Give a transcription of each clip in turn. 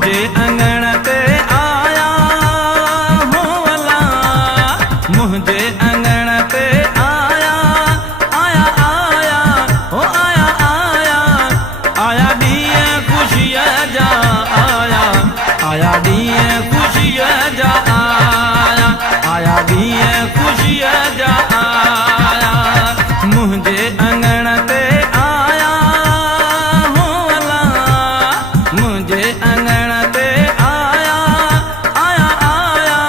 मुझे अंगण ते आया हो अला, मुझे अंगण ते आया आया आया हो आया आया आया दिए खुशिया जा आया आया दिए खुशिया जा आया आया दिए खुशिया जा आया मुझे अंगण ते आया हो अला, मुझे अंगण ते आया आया आया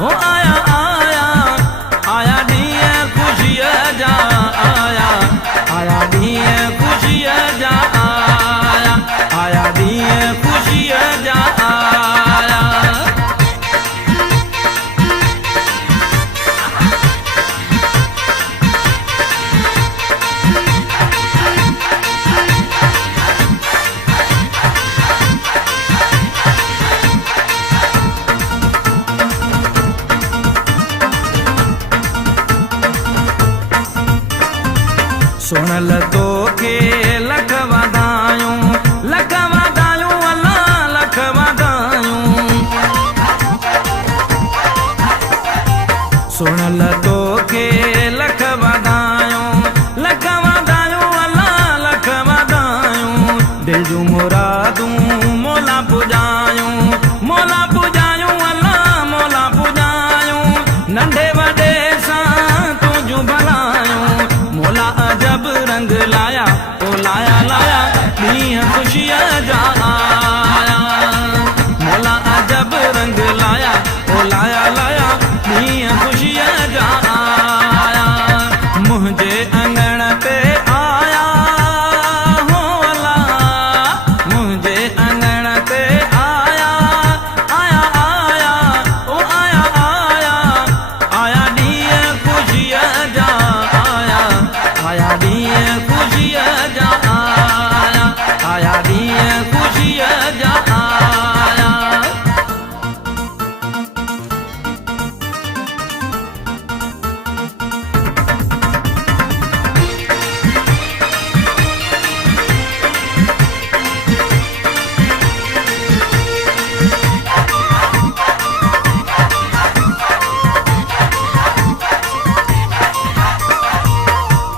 हो आया आया आया दिए खुशिया जा आया आया दिए खुशिया जा आया आया दिए खुशिया जा आया। सुनल तो के लख वादायूं अल्लाह लख वादायूं, सुनल तो के लख वादायूं अल्लाह लख वादायूं, दिल जूं मुरादूं मोला पुजायूं अल्लाह मोला पुजायूं, नंढे वॾे सां तुंहिंजूं भलायूं मोला अजब रंग लाया ओ लाया लाया ॾींहं ख़ुशीअ जा आया, मोला अजब रंग लाया ओ लाया लाया ॾींहं ख़ुशीअ जा आया मुंहिंजे अंगण ते आया हो अला, मुंहिंजे अंगण ते आया आया आया ओ आया आया आया ॾींहं ख़ुशीअ जा आया आया ॾींहं ख़ुशीअ जा आया आया ॾींहं ख़ुशीअ जा आया।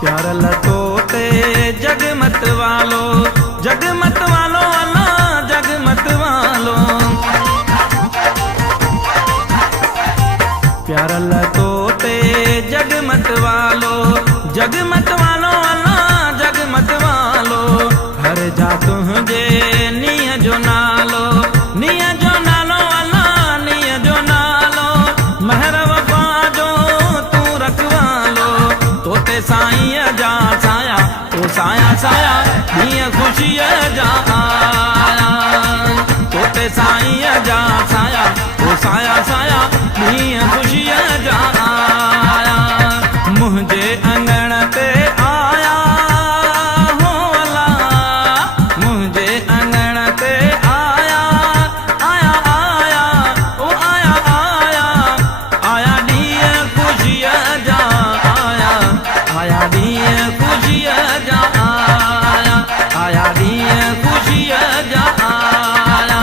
प्यार लतो ते जगमत वालो अल्लाह जगमत वालो, प्यार लतो ते जगमत वालो अल्लाह जगमत वालो, हर जा तुंहिंजे नीअ जो नालो अल्लाह नीअ जो नालो, महर वफा जो तूं रखवालो, तोते साईं जा साया ओ साया साया ॾींहं ख़ुशीअ जा आया, तोते साईं जा साया ओ साया साया ॾींहं ख़ुशीअ जा आया मुंहिंजे अंगण ते आया हो अला, मुंहिंजे अंगण ते आया आया आया ओ आया आया आया ॾींहं ख़ुशीअ जा आया आया ॾींहं ख़ुशीअ जा आया आया ॾींहं ख़ुशीअ जा आया।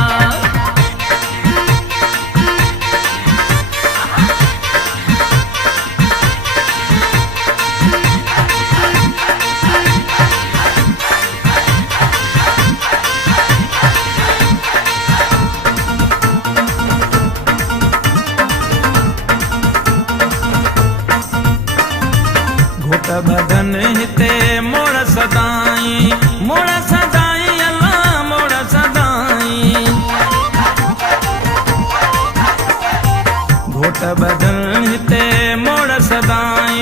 घोट बदन हिते मोड़ सदाई अल्लाह मोड़ सदाई, घोट बदन हिते मोड़ सदाई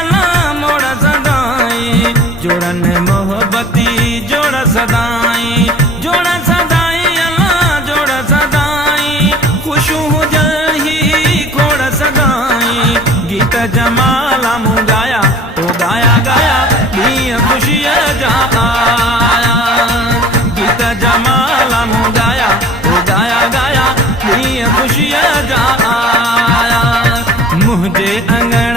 अल्लाह मोड़ सदाई, जोड़न मोहब्बती जोड़ सदाई अल्लाह जोड़ सदाई, ख़ुशू हुजहि खोड़ सदाई, गीत जमाला मूं गाया तो गाया गाया ॾींहं ख़ुशीअ जा आया, गीत जमाला मूं गाया तो गाया गाया ॾींहं ख़ुशीअ जा आया मुंहिंजे अंगण